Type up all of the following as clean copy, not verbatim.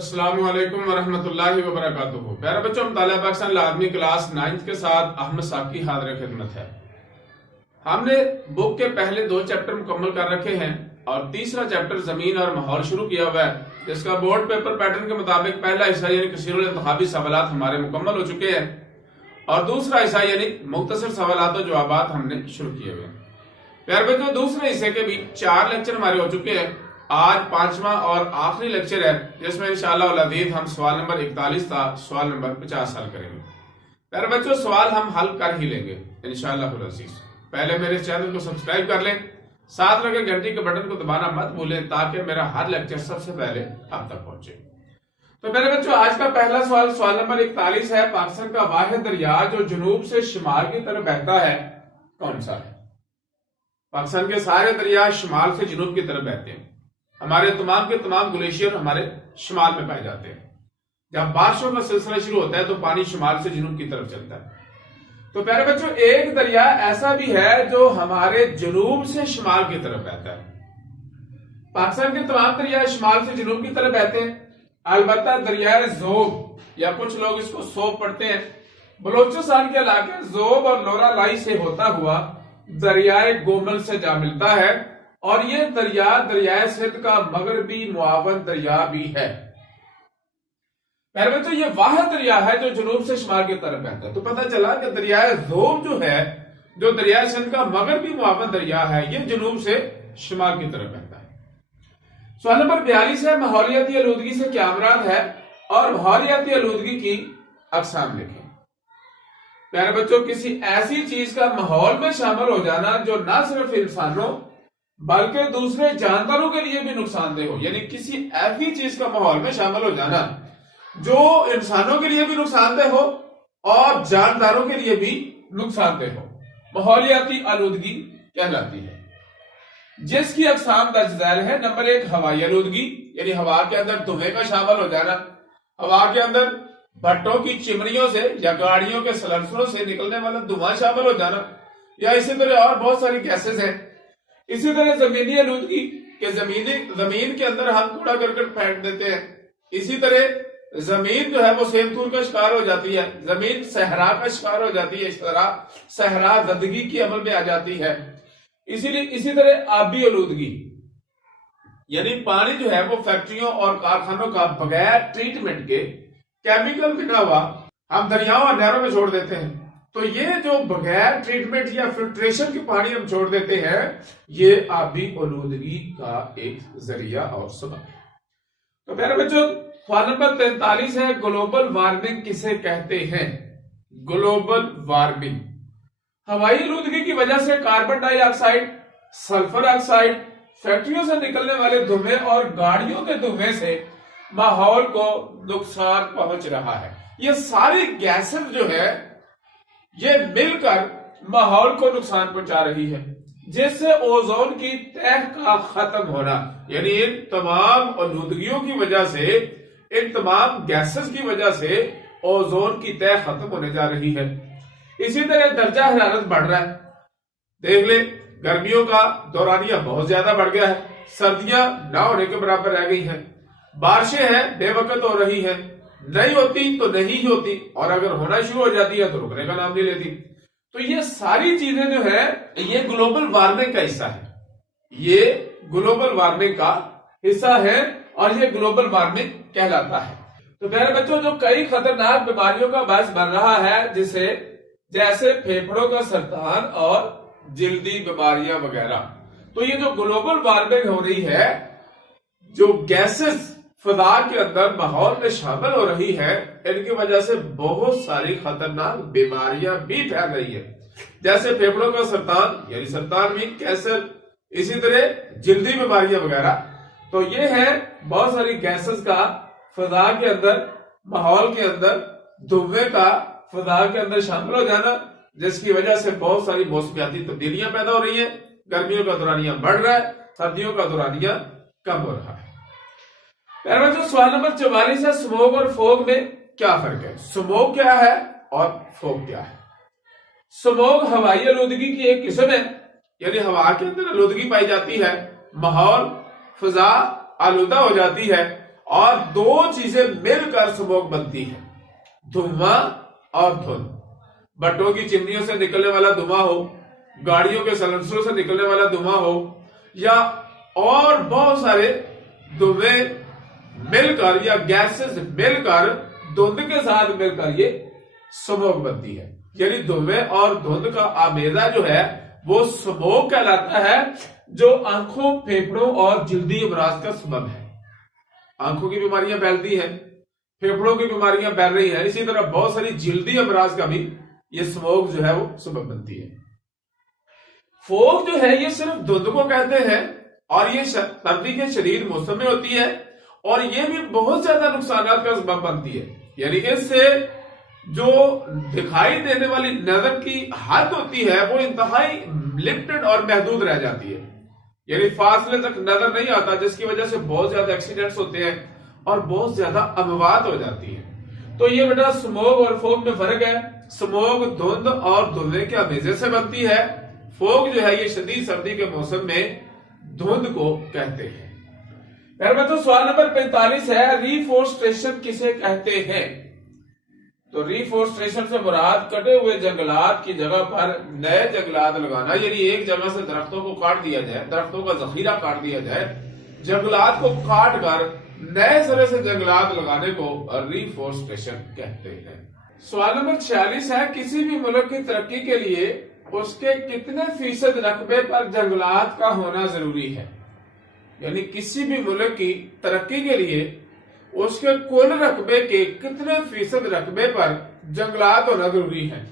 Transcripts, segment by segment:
السلام علیکم ورحمۃ اللہ وبرکاتہ۔ پیارے بچوں، مطالعہ پاکستان لازمی کلاس 9 کے ساتھ احمد ساقی حاضر خدمت ہے۔ ہم نے بک کے پہلے 2 چیپٹر مکمل کر رکھے ہیں اور تیسرا چیپٹر زمین اور ماحول شروع کیا ہوا ہے، جس کا بورڈ پیپر پیٹرن کے مطابق پہلا حصہ یعنی کثیر الانتخابی سوالات ہمارے مکمل ہو چکے ہیں اور دوسرا حصہ یعنی مختصر سوالات و جوابات ہم نے شروع کیے ہوئے ہیں۔ پیارے بچوں، دوسرے حصے کے بھی 4 لیکچر ہمارے ہو چکے ہیں۔ آج 5واں اور آخری لیکچر ہے، جس میں انشاءاللہ العزیز ہم سوال نمبر 41 تا سوال نمبر 50 حل کریں گے۔ پیارے بچوں، سوال ہم حل کر ہی لیں گے انشاءاللہ العزیز۔ پہلے میرے چینل کو سبسکرائب کر لیں، ساتھ لگے گھنٹی کے بٹن کو دبانا مت بھولیں تاکہ میرا ہر لیکچر سب سے پہلے آپ تک پہنچے۔ تو میرے بچوں، آج کا پہلا سوال نمبر 41 ہے، پاکستان کا واحد دریا جو جنوب سے شمال کی طرف بہتا ہے کون سا ہے؟ پاکستان کے سارے دریا شمال سے جنوب کی طرف بہتے ہیں۔ ہمارے تمام کے تمام گلیشیئر ہمارے شمال میں پائے جاتے ہیں۔ جب بارشوں کا سلسلہ شروع ہوتا ہے تو پانی شمال سے جنوب کی طرف چلتا ہے۔ تو پیارے بچوں، ایک دریا ایسا بھی ہے جو ہمارے جنوب سے شمال کی طرف بہتا ہے۔ پاکستان کے تمام دریا شمال سے جنوب کی طرف بہتے ہیں، البتہ دریائے زوب یا کچھ لوگ اس کو سوب پڑھتے ہیں، بلوچستان کے علاقے زوب اور لورا لائی سے ہوتا ہوا دریائے گومل سے جا ملتا ہے اور یہ دریا دریائے سندھ کا مغربی معاون دریا بھی ہے۔ پیارے بچوں، یہ واحد دریا ہے جو جنوب سے شمال کی طرف بہتا ہے۔ تو پتہ چلا کہ دریائے زوب جو ہے، جو دریائے سندھ کا مغربی معاون دریا ہے، یہ جنوب سے شمال کی طرف بہتا ہے۔ سوال نمبر 42 ہے، ماحولیاتی آلودگی سے کیا مراد ہے اور ماحولیاتی آلودگی کی اقسام لکھیں۔ پیارے بچوں، کسی ایسی چیز کا ماحول میں شامل ہو جانا جو نہ صرف انسانوں بلکہ دوسرے جانداروں کے لیے بھی نقصان دہ ہو، یعنی کسی ایسی چیز کا ماحول میں شامل ہو جانا جو انسانوں کے لیے بھی نقصان دہ ہو اور جانداروں کے لیے بھی نقصان دہ ہو، ماحولیاتی آلودگی کہلاتی ہے۔ جس کی اقسام درج ذیل ہے، نمبر 1 ہوائی آلودگی، یعنی ہوا کے اندر دھوئیں کا شامل ہو جانا، ہوا کے اندر بھٹوں کی چمنیوں سے یا گاڑیوں کے سلنسروں سے نکلنے والا دھواں شامل ہو جانا، یا اسی طرح اور بہت ساری گیسز ہیں۔ اسی طرح زمینی آلودگی کہ زمین کے اندر ہم کوڑا کرکٹ پھینک دیتے ہیں، اسی طرح زمین جو ہے وہ سیلتور کا شکار ہو جاتی ہے، زمین صحرا کا شکار ہو جاتی ہے، اس طرح صحرا زدگی کی عمل میں آ جاتی ہے۔ اسی طرح آبی آلودگی، یعنی پانی جو ہے وہ فیکٹریوں اور کارخانوں کا بغیر ٹریٹمنٹ کے کیمیکل بنا ہوا ہم دریاؤں اور نہروں میں چھوڑ دیتے ہیں۔ تو یہ جو بغیر ٹریٹمنٹ یا فلٹریشن کے پانی ہم چھوڑ دیتے ہیں، یہ آبی آلودگی کا ایک ذریعہ اور سبب ہے۔ تو میرے بچوں، سوال نمبر 43 ہے، گلوبل وارمنگ کسے کہتے ہیں؟ گلوبل وارمنگ ہوائی آلودگی کی وجہ سے کاربن ڈائی آکسائڈ، سلفر آکسائڈ، فیکٹریوں سے نکلنے والے دھوئیں اور گاڑیوں کے دھوئیں سے ماحول کو نقصان پہنچ رہا ہے۔ یہ ساری گیسز جو ہے یہ مل کر ماحول کو نقصان پہنچا رہی ہے، جس سے اوزون کی تہہ کا ختم ہونا، یعنی ان تمام آلودگیوں کی وجہ سے، ان تمام گیسز کی وجہ سے اوزون کی تہہ ختم ہونے جا رہی ہے۔ اسی طرح درجہ حرارت بڑھ رہا ہے، دیکھ لیں گرمیوں کا دورانیہ بہت زیادہ بڑھ گیا ہے، سردیاں نہ ہونے کے برابر رہ گئی ہیں، بارشیں ہیں بے وقت ہو رہی ہیں، نہیں ہوتی تو نہیں ہوتی، اور اگر ہونا شروع ہو جاتی ہے تو رکنے کا نام نہیں لیتی۔ تو یہ ساری چیزیں جو ہے یہ گلوبل وارمنگ کا حصہ ہے، یہ گلوبل وارمنگ کا حصہ ہے اور یہ گلوبل وارمنگ کہلاتا ہے۔ تو میرے بچوں، جو کئی خطرناک بیماریوں کا باعث بن رہا ہے، جیسے پھیپھڑوں کا سرطان اور جلدی بیماریاں وغیرہ، تو یہ جو گلوبل وارمنگ ہو رہی ہے، جو گیسز فضا کے اندر ماحول میں شامل ہو رہی ہے، ان کی وجہ سے بہت ساری خطرناک بیماریاں بھی پھیل رہی ہیں، جیسے پھیپھڑوں کا سرطان یعنی سرطان بھی، کینسر، اسی طرح جلدی بیماریاں وغیرہ۔ تو یہ ہے بہت ساری گیسز کا فضا کے اندر، ماحول کے اندر دھوئیں کا فضا کے اندر شامل ہو جانا، جس کی وجہ سے بہت ساری موسمیاتی تبدیلیاں پیدا ہو رہی ہیں، گرمیوں کا دورانیہ بڑھ رہا ہے، سردیوں کا دورانیہ کم ہو رہا ہے۔ پیارے بچوں، سوال نمبر 44 ہے، سموگ اور فوگ میں کیا فرق ہے؟ سموگ کیا ہے اور فوگ کیا ہے؟ سموگ ہوائی آلودگی کی ایک قسم ہے، یعنی ہوا کے اندر آلودگی پائی جاتی ہے، ماحول فضا آلودہ ہو جاتی ہے اور دو چیزیں مل کر اسموک بنتی ہے، دھواں اور دھند۔ بٹوں کی چمنیوں سے نکلنے والا دھواں ہو، گاڑیوں کے سلنسروں سے نکلنے والا دھواں ہو، یا اور بہت سارے دھویں مل کر یا گیسز مل کر دھند کے ساتھ مل کر یہ اسموک بنتی ہے۔ یعنی دھویں اور دھند کا آمیزہ جو ہے وہ اسموک کہلاتا ہے، جو آنکھوں، پھیپھڑوں اور جلدی امراض کا سبب ہے۔ آنکھوں کی بیماریاں پھیلتی ہیں، پھیپھڑوں کی بیماریاں پھیل رہی ہیں، اسی طرح بہت ساری جلدی امراض کا بھی یہ اسموک جو ہے وہ سبب بنتی ہے۔ فوگ جو ہے یہ صرف دھند کو کہتے ہیں اور یہ سردی کے شدید موسم میں ہوتی ہے، اور یہ بھی بہت زیادہ نقصانات کا سبب بنتی ہے۔ یعنی اس سے جو دکھائی دینے والی نظر کی حد ہوتی ہے وہ انتہائی لمٹڈ اور محدود رہ جاتی ہے، یعنی فاصلے تک نظر نہیں آتا، جس کی وجہ سے بہت زیادہ ایکسیڈنٹس ہوتے ہیں اور بہت زیادہ اموات ہو جاتی ہے۔ تو یہ بیٹا اسموک اور فوگ میں فرق ہے۔ اسموک دھند اور دھویں کے آمیزے سے بنتی ہے، فوگ جو ہے یہ شدید سردی کے موسم میں دھند کو کہتے ہیں۔ پھر میں تو سوال نمبر 45 ہے، ریفورسٹریشن کسے کہتے ہیں؟ تو ریفورسٹریشن سے مراد کٹے ہوئے جنگلات کی جگہ پر نئے جنگلات لگانا، یعنی ایک جگہ سے درختوں کو کاٹ دیا جائے، درختوں کا ذخیرہ کاٹ دیا جائے، جنگلات کو کاٹ کر نئے سرے سے جنگلات لگانے کو ریفورسٹریشن کہتے ہیں۔ سوال نمبر 46 ہے، کسی بھی ملک کی ترقی کے لیے اس کے کتنے فیصد رقبے پر جنگلات کا ہونا ضروری ہے؟ یعنی کسی بھی ملک کی ترقی کے لیے اس کے کل رقبے کے کتنے فیصد رقبے پر جنگلات ہونا ضروری ہے؟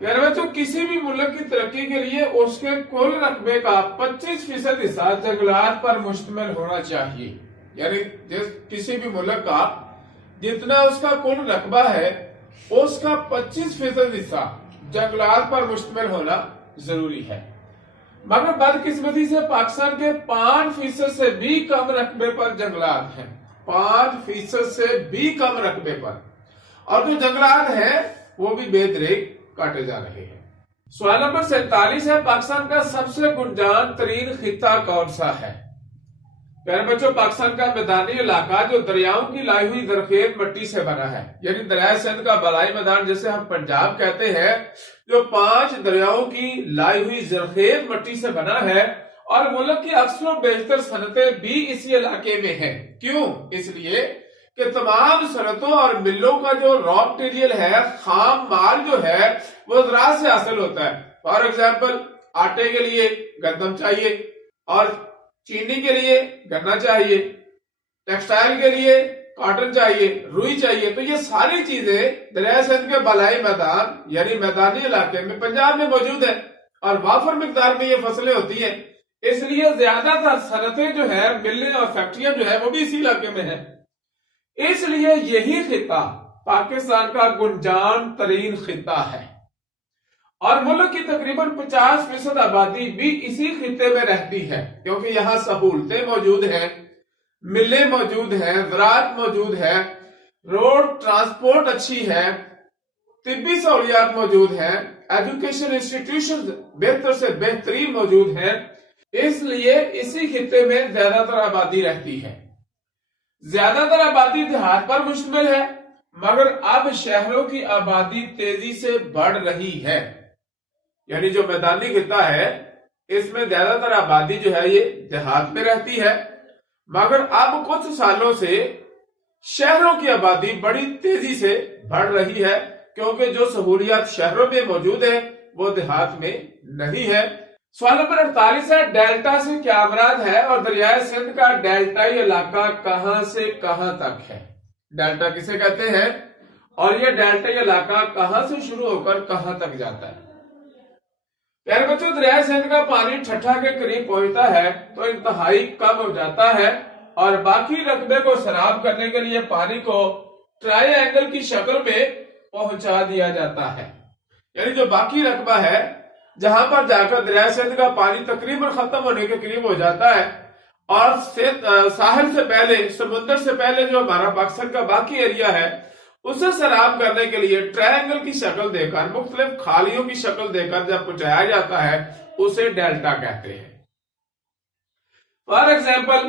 پیارے بچوں، کسی بھی ملک کی ترقی کے لیے اس کے کل رقبے کا 25% حصہ جنگلات پر مشتمل ہونا چاہیے۔ یعنی کسی بھی ملک کا جتنا اس کا کل رقبہ ہے اس کا 25% حصہ جنگلات پر مشتمل ہونا ضروری ہے۔ مگر بدقسمتی سے پاکستان کے 5% سے بھی کم رقبے پر جنگلات ہیں، 5% سے بھی کم رقبے پر، اور جو جنگلات ہیں وہ بھی بے دریغ کاٹے جا رہے ہیں۔ سوال نمبر 47 ہے، پاکستان کا سب سے گنجان ترین خطہ کون سا ہے؟ پیارے بچوں، پاکستان کا میدانی علاقہ جو دریاؤں کی لائی ہوئی زرخیز مٹی سے بنا ہے، یعنی دریائے سندھ کا بالائی میدان جسے ہم پنجاب کہتے ہیں، جو 5 دریاؤں کی لائی ہوئی زرخیز مٹی سے بنا ہے، اور ملک کی اکثر و بیشتر صنعتیں بھی اسی علاقے میں ہیں۔ کیوں؟ اس لیے کہ تمام صنعتوں اور ملوں کا جو را مٹیریل ہے، خام مال جو ہے، وہ زراعت سے حاصل ہوتا ہے۔ فار ایگزامپل، آٹے کے لیے گندم چاہیے، اور چینی کے لیے گنا چاہیے، ٹیکسٹائل کے لیے کاٹن چاہیے، روئی چاہیے۔ تو یہ ساری چیزیں دریائے سندھ کے بالائی میدان یعنی میدانی علاقے میں پنجاب میں موجود ہیں، اور وافر مقدار میں یہ فصلیں ہوتی ہیں، اس لیے زیادہ تر صنعتیں جو ہے، ملیں اور فیکٹریاں جو ہے وہ بھی اسی علاقے میں ہیں۔ اس لیے یہی خطہ پاکستان کا گنجان ترین خطہ ہے، اور ملک کی تقریباً 50% آبادی بھی اسی خطے میں رہتی ہے، کیونکہ یہاں سہولتیں موجود ہیں، ملیں موجود ہیں، زراعت موجود ہے، روڈ ٹرانسپورٹ اچھی ہے، طبی سہولیات موجود ہیں، ایجوکیشن انسٹیٹیوشن بہتر سے بہترین موجود ہیں، اس لیے اسی خطے میں زیادہ تر آبادی رہتی ہے۔ زیادہ تر آبادی دیہات پر مشتمل ہے، مگر اب شہروں کی آبادی تیزی سے بڑھ رہی ہے۔ یعنی جو میدانی خطہ ہے اس میں زیادہ تر آبادی جو ہے یہ دیہات میں رہتی ہے، مگر اب کچھ سالوں سے شہروں کی آبادی بڑی تیزی سے بڑھ رہی ہے، کیونکہ جو سہولیات شہروں میں موجود ہیں وہ دیہات میں نہیں ہے۔ سوال نمبر 48 ہے، ڈیلٹا سے کیا مراد ہے، اور دریائے سندھ کا ڈیلٹائی علاقہ کہاں سے کہاں تک ہے؟ ڈیلٹا کسے کہتے ہیں، اور یہ ڈیلٹائی علاقہ کہاں سے شروع ہو کر کہاں تک جاتا ہے؟ پیارے بچوں، دریائے سندھ کا پانی ٹھٹھا کے قریب پہنچتا ہے تو انتہائی کم ہو جاتا ہے، اور باقی رقبے کو سراب کرنے کے لیے پانی کو ٹرائی اینگل کی شکل میں پہنچا دیا جاتا ہے۔ یعنی جو باقی رقبہ ہے جہاں پر جا کر دریائے سندھ کا پانی تقریباً ختم ہونے کے قریب ہو جاتا ہے، اور ساحل سے پہلے، سمندر سے پہلے جو ہمارا پاکستان کا باقی ایریا ہے اسے سراب کرنے کے لیے ٹرائنگل کی شکل دے کر، مختلف خالیوں کی شکل دے کر جب پہنچایا جاتا ہے اسے ڈیلٹا کہتے ہیں۔ For example,